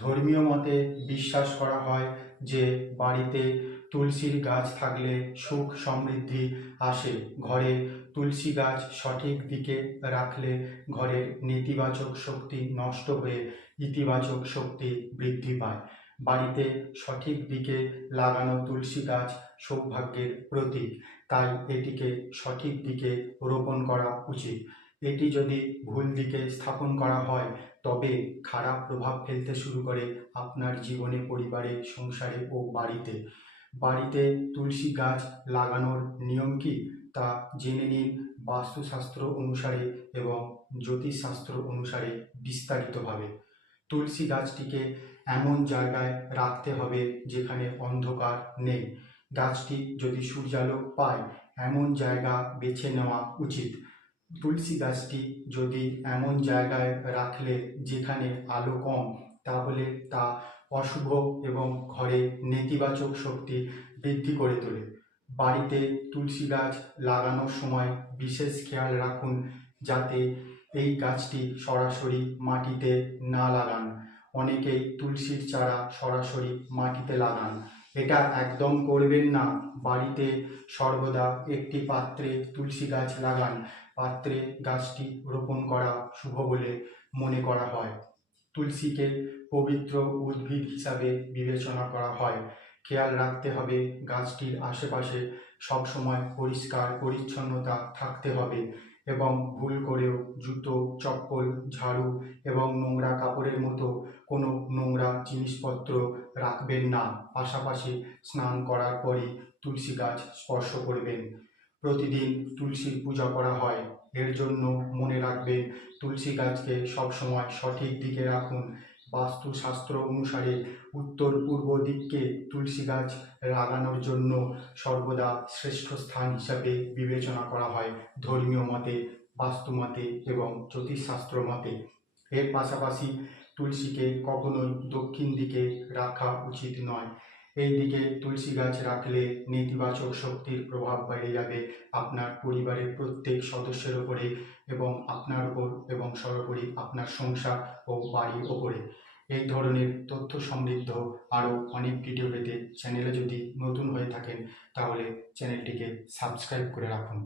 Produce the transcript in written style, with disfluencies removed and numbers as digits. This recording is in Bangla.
ধর্মীয় মতে বিশ্বাস করা হয় যে বাড়িতে তুলসীর গাছ থাকলে সুখ সমৃদ্ধি আসে। ঘরে তুলসী গাছ সঠিক দিকে রাখলে ঘরের নেতিবাচক শক্তি নষ্ট হয়ে ইতিবাচক শক্তি বৃদ্ধি পায়। বাড়িতে সঠিক দিকে লাগানো তুলসী গাছ সৌভাগ্যের প্রতীক, তাই এটিকে সঠিক দিকে রোপণ করা উচিত। এটি যদি ভুল দিকে স্থাপন করা হয় তবে খারাপ প্রভাব ফেলতে শুরু করে আপনার জীবনে, পরিবারে, সংসারে ও বাড়িতে। বাড়িতে তুলসী গাছ লাগানোর নিয়ম কি তা জেনে নিন বাস্তুশাস্ত্র অনুসারে এবং জ্যোতিষশাস্ত্র অনুসারে বিস্তারিতভাবে। তুলসী গাছটিকে এমন জায়গায় রাখতে হবে যেখানে অন্ধকার নেই। গাছটি যদি সূর্যালো পায় এমন জায়গা বেছে নেওয়া উচিত। তুলসী গাছটি যদি এমন জায়গায় রাখলে যেখানে আলো কম, তাহলে তা অশুভ এবং ঘরে নেতিবাচক শক্তি বৃদ্ধি করে তোলে। বাড়িতে তুলসী গাছ লাগানোর সময় বিশেষ খেয়াল রাখুন যাতে এই গাছটি সরাসরি মাটিতে না লাগান। অনেকেই তুলসীর চারা সরাসরি মাটিতে লাগান, এটা একদম করবেন না। বাড়িতে সর্বদা একটি পাত্রে তুলসী গাছ লাগান। পাত্রে গাছটি রোপণ করা শুভ বলে মনে করা হয়। তুলসীকে পবিত্র উদ্ভিদ হিসাবে বিবেচনা করা হয়। খেয়াল রাখতে হবে গাছটির আশেপাশে সবসময় পরিষ্কার পরিচ্ছন্নতা থাকতে হবে এবং ভুল করেও জুতো, চপ্পল, ঝাড়ু এবং নোংরা কাপড়ের মতো কোনো নোংরা জিনিসপত্র রাখবেন না। পাশাপাশি স্নান করার পরই তুলসী গাছ স্পর্শ করবেন। প্রতিদিন তুলসীর পূজা করা হয়, এর জন্য মনে রাখবেন তুলসী গাছকে সবসময় সঠিক দিকে রাখুন। বাস্তুশাস্ত্র অনুসারে উত্তর পূর্ব দিককে তুলসী গাছ লাগানোর জন্য সর্বদা শ্রেষ্ঠ স্থান হিসাবে বিবেচনা করা হয় ধর্মীয় মতে, বাস্তু মতে এবং জ্যোতিষশাস্ত্র মতে। এর পাশাপাশি তুলসীকে কখনোই দক্ষিণ দিকে রাখা উচিত নয়। এই দিকে তুলসী গাছ রাখলে নেতিবাচক শক্তির প্রভাব বেড়ে যাবে আপনার পরিবারের প্রত্যেক সদস্যের ওপরে এবং আপনার ওপর এবং সর্বোপরি আপনার সংসার ও বাড়ির ওপরে। এই ধরনের তথ্য সমৃদ্ধ আরও অনেক ভিডিও পেতে চ্যানেলে যদি নতুন হয়ে থাকেন তাহলে চ্যানেলটিকে সাবস্ক্রাইব করে রাখুন।